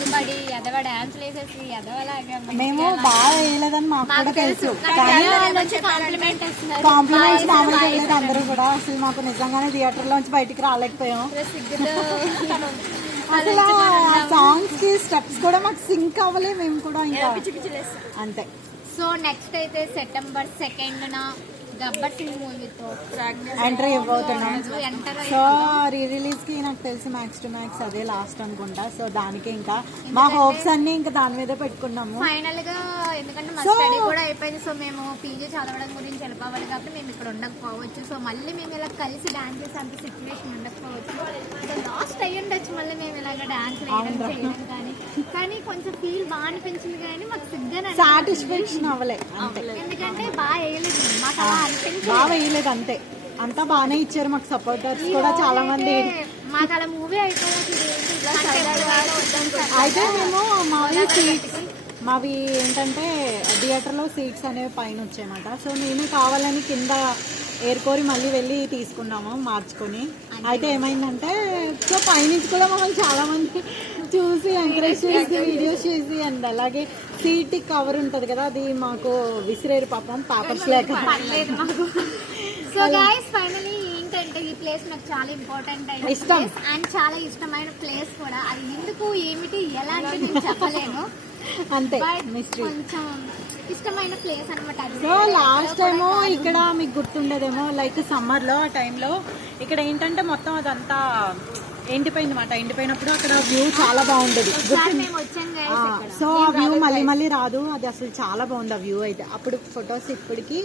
సిగ్గుపడి ఎదవ వేసేసి ఎదవలాగా మేము బాగా వేయలేదని మాకు కూడా తెలుసు. కానీ కాంప్లిమెంట్ కాంప్లిమెంట్స్ మామూలుగా వేయలేదు అందరూ కూడా. అసలు మాకు నిజంగానే థియేటర్ లోంచి బయటికి రాలేకపోయాం. అసలు సాంగ్స్కి స్టెప్స్ కూడా మాకు సింక్ అవ్వలే మేము కూడా ఇంకా. అంతే. సో నెక్స్ట్ అయితే సెప్టెంబర్ సెకండ్ ఎంట్రీ ఇవ్వబోతున్నాం. సో రీ రిలీజ్కి నాకు తెలిసి మ్యాక్స్ టు మ్యాక్స్ అదే లాస్ట్ అనుకుంటా. సో దానికి ఇంకా మా హోప్స్ అన్ని ఇంకా దాని మీద పెట్టుకున్నాము. ఫైనల్గా ఎందుకంటే మా స్టడీ కూడా అయిపోయింది. సో మేము పీజీ చదవడం గురించి వెళ్ళిపోవాలి కాబట్టి మేము ఇక్కడ ఉండకపోవచ్చు. సో మళ్ళీ మేము ఇలా కలిసి డాన్స్ చేసే అంత సిచ్యువేషన్ ఉండకపోవచ్చు లాస్ట్ అయ్యి ఉండొచ్చు. మళ్ళీ మేము ఇలాగ డాన్స్ వేయడం చేయడం కానీ. కానీ కొంచెం ఫీల్ బాగా అనిపించింది కానీ మాకు సిగ్గా సాటిస్ఫాక్షన్ అవ్వలే. అంతే. ఎందుకంటే బాగా వేయలేదు. మాకు అలా బాగా వేయలేదు అంతే. అంతా బాగానే ఇచ్చారు మాకు సపోర్టర్స్ కూడా చాలా మంది మాకు అలా మూవీ. అయితే మేము మావి సీట్స్ మావి ఏంటంటే థియేటర్లో సీట్స్ అనేవి పైన వచ్చాయన్నమాట సో మేము కావాలని కింద ఏరుకోరి మళ్ళీ వెళ్ళి తీసుకున్నాము మార్చుకొని. అయితే ఏమైందంటే సో పైనుంచి కూడా మమ్మల్ని చాలా మంది చూసి ఎంకరేజ్ చేసి. వీడియోస్ చేసి అండ్ అలాగే సీట్ కవర్ ఉంటుంది కదా అది మాకు విసిరేరు పాపం పేపర్స్ లేక. సో గైస్ ఫైనలీ ఏంటంటే ఈ ప్లేస్ నాకు చాలా ఇంపార్టెంట్ అయిన ఇష్టం. అండ్ చాలా ఇష్టమైన ప్లేస్ కూడా. అది ఎందుకు ఏమిటి ఎలా అంటే నేను చెప్పలేను. అంతే కొంచెం ఇష్టమైన ప్లేస్ అనమాట సో లాస్ట్ టైము ఇక్కడ మీకు గుర్తుండేదేమో లైక్ సమ్మర్లో ఆ టైంలో ఇక్కడ ఏంటంటే మొత్తం అదంతా ఎండిపోయింది మాట. ఎండిపోయినప్పుడు అక్కడ వ్యూ చాలా బాగుండేది. సో ఆ వ్యూ మళ్ళీ మళ్ళీ రాదు. అది అసలు చాలా బాగుంది ఆ వ్యూ అయితే. అప్పుడు ఫొటోస్ ఇప్పటికి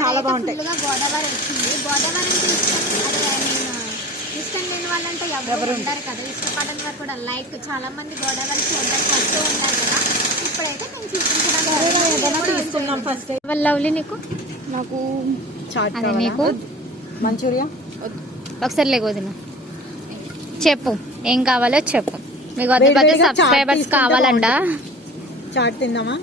చాలా బాగుంటాయి. గోదావరి వచ్చింది. గోదావరి ఇష్టం లేని వాళ్ళంటే ఎవరు ఉంటారు కదా. ఇష్టపడని వారు కూడా లైక్ చాలా మంది గోదావరి చూడడానికి వస్తూ ఉంటారు కదా. ఇప్పుడైతే నేను చూపించడానికి లవ్లీ నీకు? నాకు చాట్ అదే నీకు? మంచూరియా? ఒకసారి చెప్పు ఏం కావాలో చెప్పు. మీకు వద్ద సబ్స్క్రైబర్స్ కావాలంట. చాట్ తిందామా?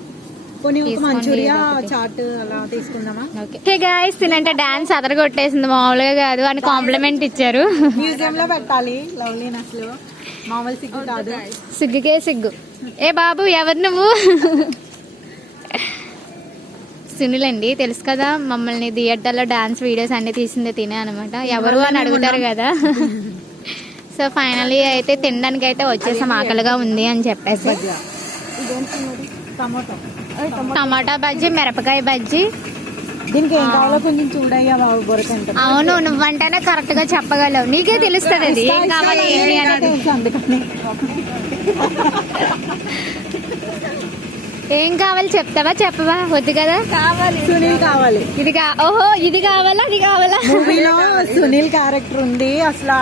ఓకే. గాయస్ తినంటే డాన్స్ అదరగొట్టేసింది. మామూలుగా కాదు అని కాంప్లిమెంట్ ఇచ్చారు. మ్యూజియం లో పెట్టాలి లవ్లీనెస్లో మామూలు సిగ్గు కాదు. సిగ్గుకే సిగ్గు. ఏ బాబు ఎవరు నువ్వు? సునీల్ అండి తెలుసు కదా మమ్మల్ని థియేటర్లో డాన్స్ వీడియోస్ అన్ని తీసిందే తినే అనమాట ఎవరు అని అడుగుతారు కదా. సో ఫైనలీ అయితే తినడానికి అయితే వచ్చేసాం ఆకలిగా ఉంది అని చెప్పేసి. ఇదేంటి మరి? టమాటో. టమాటా బజ్జీ మిరపకాయ బజ్జీ. దీనికి ఏం కావాలో కొంచెం చూడయ్యా బాబు బొరకంట అవును నువ్వంటేనే కరెక్ట్గా చెప్పగలవు. నీకే తెలుస్తుంది అది. ఏం కావాలి ఏంటి అనేది. అందుకని. ఏం కావాలి చెప్తావా? చెప్పవా? వద్దు కదా? కావాలి. సునీల్ కావాలి. ఇది కా ఓహో ఇది కావాలా? అది కావాలా? మూవీలో సునీల్ క్యారెక్టర్ ఉంది. అసలు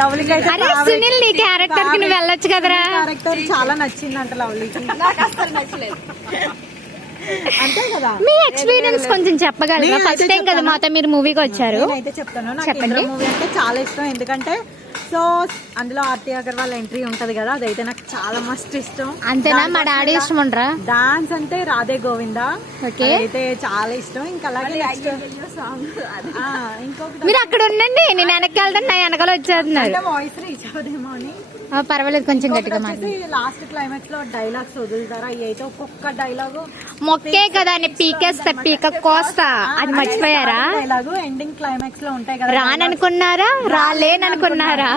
లవ్లీకి అయితే అరే సునీల్ నీ క్యారెక్టర్కి నువ్వు వెళ్ళొచ్చు కదరా? క్యారెక్టర్ చాలా నచ్చింది అంట లవ్లీకి. నాకు అసలు నచ్చలేదు. అంతే కదా. మీ ఎక్స్పీరియన్స్ కొంచెం చెప్పగలరా? ఫస్ట్ టైం కదా. మాతో మీరు మూవీకి వచ్చారు. నేనైతే చెప్తాను. నాకు చెప్పండి. మూవీ అంటే చాలా ఇష్టం. ఎందుకంటే సో అందులో ఆర్తి అగర్వాల్ ఎంట్రీ ఉంటది కదా అదైతే నాకు చాలా మస్త్ ఇష్టం. అంతేనా? మా డాడీ ఇష్టం ఉండరా డాన్స్ అంటే రాధే గోవింద? ఓకే. అయితే చాలా ఇష్టం. ఇంకా అలాగే నెక్స్ట్ ఇంకొకటి మీరు అక్కడ ఉండండి. నేను వెనక్కి వెళ్తాను. నా వెనకాల వచ్చేస్తున్నారు. వాయిస్ రీచ్ అవుదేమో పర్వాలేదు కొంచెం గట్టిగా లాస్ట్ క్లైమాక్స్లో డైలాగ్స్ వదులుతారా? అయితే ఒక్కొక్క డైలాగు మొక్కే కదా అని పీకేస్తా పీక కోస్తా. అది మర్చిపోయారా? డైలాగు ఎండింగ్ క్లైమాక్స్లో ఉంటాయి కదా రాననుకున్నారా? రాలేననుకున్నారా?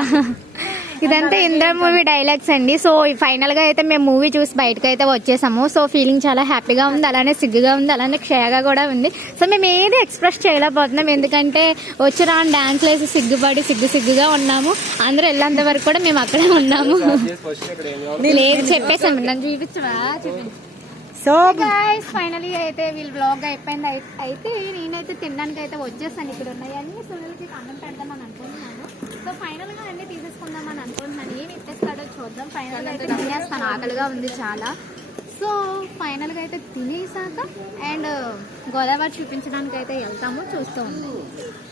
ఇదంతా ఇంద్ర మూవీ డైలాగ్స్ అండి. సో ఫైనల్గా అయితే మేము మూవీ చూసి బయటకు అయితే వచ్చేసాము. సో ఫీలింగ్ చాలా హ్యాపీగా ఉంది అలానే సిగ్గుగా ఉంది అలానే క్షయగా కూడా ఉంది. సో మేము ఏది ఎక్స్ప్రెస్ చేయలేకపోతున్నాం. ఎందుకంటే వచ్చి రాని డాన్స్ వేసి సిగ్గుపడి సిగ్గు సిగ్గుగా ఉన్నాము. అందరూ వెళ్ళేంత వరకు కూడా మేము అక్కడే ఉన్నాము. లేదు చెప్పేసాము నన్ను చూపించవా? చూపించు సో గైస్ ఫైనలీ అయితే వీళ్ళు బ్లాగ్ అయిపోయింది. అయి- అయితే నేనైతే తినడానికి అయితే వచ్చేసాను. ఇక్కడ ఉన్నాయి అన్ని సునీల్కి అన్నం పెడదామని అనుకుంటున్నాను. సో ఫైనల్గా అన్ని తీసేసుకుందామని అనుకుంటున్నాను ఏమి ఫైనల్ అయితే తినేస్తాను ఆకలిగా ఉంది చాలా. సో ఫైనల్గా అయితే తినేసాక అండ్ గోదావరి చూపించడానికి అయితే వెళ్తాము. చూస్తూ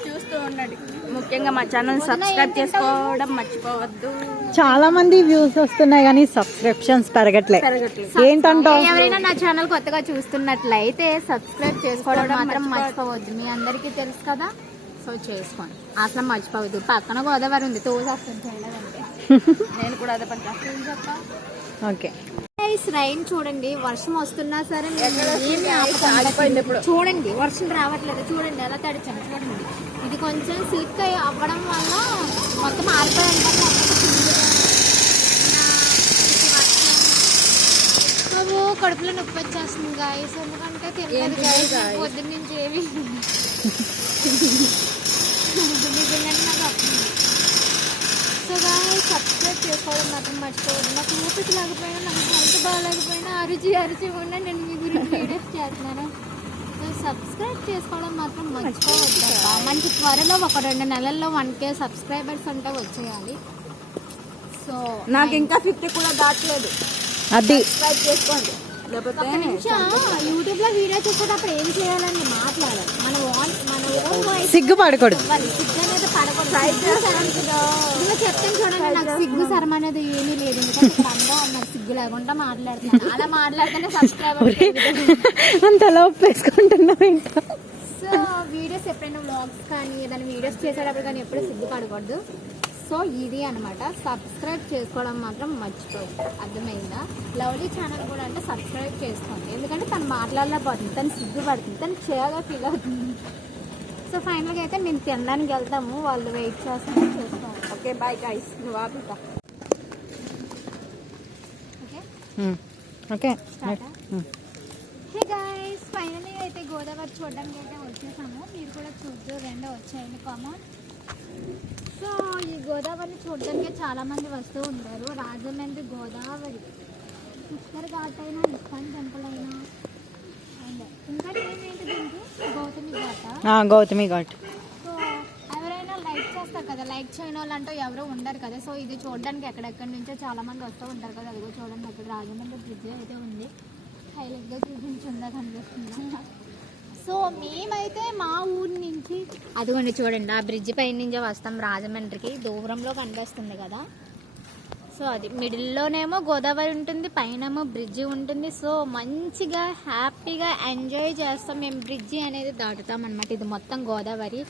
చూస్తూ ఉండండి. ముఖ్యంగా మా ఛానల్ సబ్స్క్రైబ్ చేసుకోవడం మర్చిపోవద్దు. చాలా మంది వ్యూస్ వస్తున్నాయి కానీ సబ్స్క్రిప్షన్స్ పెరగట్లే. ఏంటంటావు? ఎవరైనా నా ఛానల్ కొత్తగా చూస్తున్నట్లయితే సబ్స్క్రైబ్ చేసుకోవడం మాత్రం మర్చిపోవద్దు. మీ అందరికీ తెలుసు కదా? సో చేసుకోండి. అసలు మర్చిపోవద్దు. పక్కన గోదావరి ఉంది. తోసేస్తుంది చేయలేదంటే నేను కూడా అదే పని చేస్తాను ఓకే. రైన్ చూడండి. వర్షం వస్తున్నా సరే చూడండి. వర్షం రావట్లేదు. చూడండి ఎలా తడిచాను చూడండి. ఇది కొంచెం సిల్క్ అయ్యి అవ్వడం వల్ల మొత్తం ఆరిపోయాను కడుపులో నొప్పి వచ్చేస్తుంది గాయస్ ఎందుకంటే తెలియదు గాయస్ పొద్దున్న నుంచి ఏమి నిజంగానే నాకు సబ్స్క్రైబ్ చేసుకోవడం మాత్రం మర్చిపోవద్దు. నాకు ఊపిరి లేకపోయినా నాకు హెల్త్ బాగాలేకపోయినా అరుచి అరుచి ఉన్నా నేను మీ గురించి వీడియోస్ చేస్తున్నాను. సో సబ్స్క్రైబ్ చేసుకోవడం మాత్రం మర్చిపోవద్దు. మనకి త్వరలో ఒక రెండు నెలల్లో వన్ కే సబ్స్క్రైబర్స్ అంటే వచ్చేయాలి. సో నాకు ఇంకా ఫిఫ్టీ కూడా దాటలేదు. అది సబ్స్క్రైబ్ చేసుకోండి. లేకపోతే యూట్యూబ్లో వీడియో చూసేటప్పుడు ఏం చేయాలని మాట్లాడాలి మన మన సిగ్గు అనేది పడకూడదు. సిగ్గు శరం ఇదిగో చెప్తాను చూడండి నాకు సిగ్గు శరం అనేది ఏమీ లేదు. ఎందుకంటే సిగ్గు లేకుండా మాట్లాడుతున్నాను. అలా మాట్లాడితేనే సబ్స్క్రైబర్ అంతలా ఒప్పేసుకుంటున్నావు ఇంకా? సో వీడియోస్ ఎప్పుడైనా వ్లాగ్స్ కానీ ఏదైనా వీడియోస్ చేసేటప్పుడు కానీ ఎప్పుడు సిగ్గుపడకూడదు. సో ఇది అన్నమాట. సబ్స్క్రైబ్ చేసుకోవడం మాత్రం మర్చిపోదు అర్థమైందా? లవ్లీ ఛానల్ కూడా అంటే సబ్స్క్రైబ్ చేసుకోండి. ఎందుకంటే తను మాట్లాడలేకపోతుంది తను సిగ్గుపడుతుంది. తను చేయగా ఫీల్ అవుతుంది. సో ఫైనల్గా అయితే మేము తినడానికి వెళ్తాము. వాళ్ళు వెయిట్ చేస్తాము చేసుకోవాలి. ఓకే బాయ్ గైస్ నువ్వు ఆపుతా ఓకే హే గాయస్ ఫైనలీ అయితే గోదావరి చూడడానికి అయితే వచ్చేసాము. మీరు కూడా చూద్దు. రెండో వచ్చాయండి. కామన్ సో ఈ గోదావరిని చూడడానికి చాలా మంది వస్తూ ఉంటారు. రాజమండ్రి గోదావరి. పుష్కర్ ఘాట్ అయినా ఇస్కాన్ టెంపుల్ అయినా అండ్ ఇంకా నేమ్ ఏంటి దీనికి? గౌతమి ఘాట? గౌతమి ఘాట్. సో ఎవరైనా లైక్ చేస్తారు కదా లైక్ చేయని వాళ్ళు అంటూ ఎవరు ఉండరు కదా. సో ఇది చూడడానికి ఎక్కడెక్కడి నుంచో చాలా మంది వస్తూ ఉంటారు కదా. అదిగో చూడండి అక్కడ రాజమండ్రి బ్రిడ్జ్ అయితే ఉంది. హైలైట్గా చూపించిందా కనిపిస్తుందా? సో మేమైతే మా ఊరి నుంచి అదిగోండి చూడండి ఆ బ్రిడ్జ్ పై నుంచి వస్తాం రాజమండ్రికి. దూరంలో కనిపిస్తుంది కదా. సో అది మిడిల్లోనేమో గోదావరి ఉంటుంది పైనేమో బ్రిడ్జి ఉంటుంది. సో మంచిగా హ్యాపీగా ఎంజాయ్ చేస్తాం. మేము బ్రిడ్జి అనేది దాటుతాం అనమాట ఇది మొత్తం గోదావరి.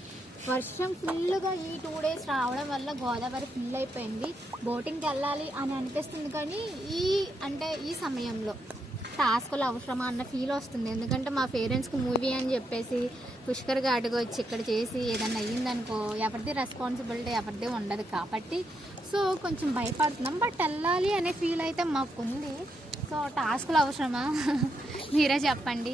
వర్షం ఫుల్గా ఈ టూ డేస్ రావడం వల్ల గోదావరి ఫుల్ అయిపోయింది. బోటింగ్కి వెళ్ళాలి అని అనిపిస్తుంది కానీ ఈ అంటే ఈ సమయంలో టాస్కులు అవసరమా అన్న ఫీల్ వస్తుంది. ఎందుకంటే మా పేరెంట్స్కి మూవీ అని చెప్పేసి పుష్కర్ ఘాటుగా వచ్చి ఇక్కడ చేసి ఏదన్నా అయ్యిందనుకో ఎవరిది రెస్పాన్సిబిలిటీ ఎవరిది ఉండదు కాబట్టి సో కొంచెం భయపడుతున్నాం. బట్ వెళ్ళాలి అనే ఫీల్ అయితే మాకు ఉంది సో టాస్కులు అవసరమా? మీరే చెప్పండి.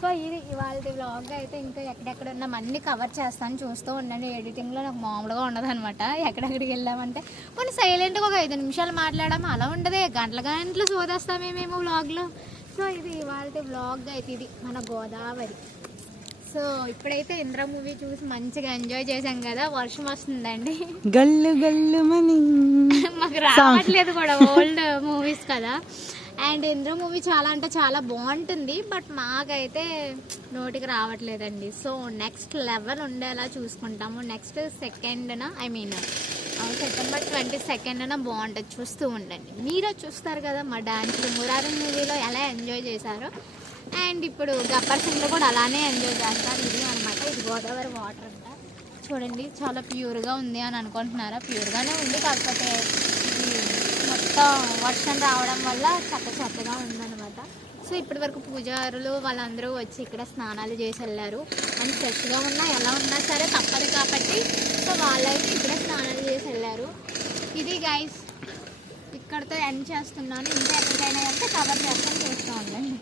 సో ఇది ఇవాళ వ్లాగ్ అయితే ఇంకా ఎక్కడెక్కడ ఉన్నాం అన్ని కవర్ చేస్తాను చూస్తూ ఉండండి. ఎడిటింగ్లో నాకు మామూలుగా ఉండదు అనమాట ఎక్కడెక్కడికి వెళ్ళామంటే కొన్ని సైలెంట్గా ఒక ఐదు నిమిషాలు మాట్లాడడం అలా ఉండదే. గంటల గంటలు చూదేస్తామే మేము వ్లాగ్లో సో ఇది ఇవాళ వ్లాగ్ అయితే ఇది మన గోదావరి. సో ఇప్పుడైతే ఇంద్ర మూవీ చూసి మంచిగా ఎంజాయ్ చేసాం కదా వర్షం వస్తుందండి. గల్లు గల్లు మాకు రావట్లేదు కూడా ఓల్డ్ మూవీస్ కదా. అండ్ ఇంద్ర మూవీ చాలా అంటే చాలా బాగుంటుంది బట్ మాకైతే నోటికి రావట్లేదండి. సో నెక్స్ట్ లెవెల్ ఉండేలా చూసుకుంటాము. నెక్స్ట్ సెకండ్న ఐ మీన్ సెప్టెంబర్ ట్వంటీ సెకండ్న బాగుంటుంది. చూస్తూ ఉండండి. మీరు చూస్తారు కదా మా డాన్స్లు మురారి మూవీలో ఎలా ఎంజాయ్ చేశారో. అండ్ ఇప్పుడు గబ్బర్ సింగ్లో కూడా అలానే ఎంజాయ్ చేస్తారు. ఇది అనమాట ఇది గోదావరి వాటర్ అంట. చూడండి చాలా ప్యూర్గా ఉంది అని అనుకుంటున్నారా? ప్యూర్గానే ఉంది. కాకపోతే ఇది మొత్తం వర్షం రావడం వల్ల చెత్త చెత్తగా ఉందన్నమాట. సో ఇప్పటి వరకు పూజారులు వాళ్ళందరూ వచ్చి ఇక్కడ స్నానాలు చేసి వెళ్ళారు. అని ఫ్రెష్గా ఉన్నా ఎలా ఉన్నా సరే తప్పదు కాబట్టి సో వాళ్ళైతే ఇక్కడ వెళ్ళారు. ఇది గైస్ ఇక్కడతో ఎండ్ చేస్తున్నాను. ఇంకా ఎక్కడికైనా కవర్ చేస్తాను చూస్తూ ఉండండి.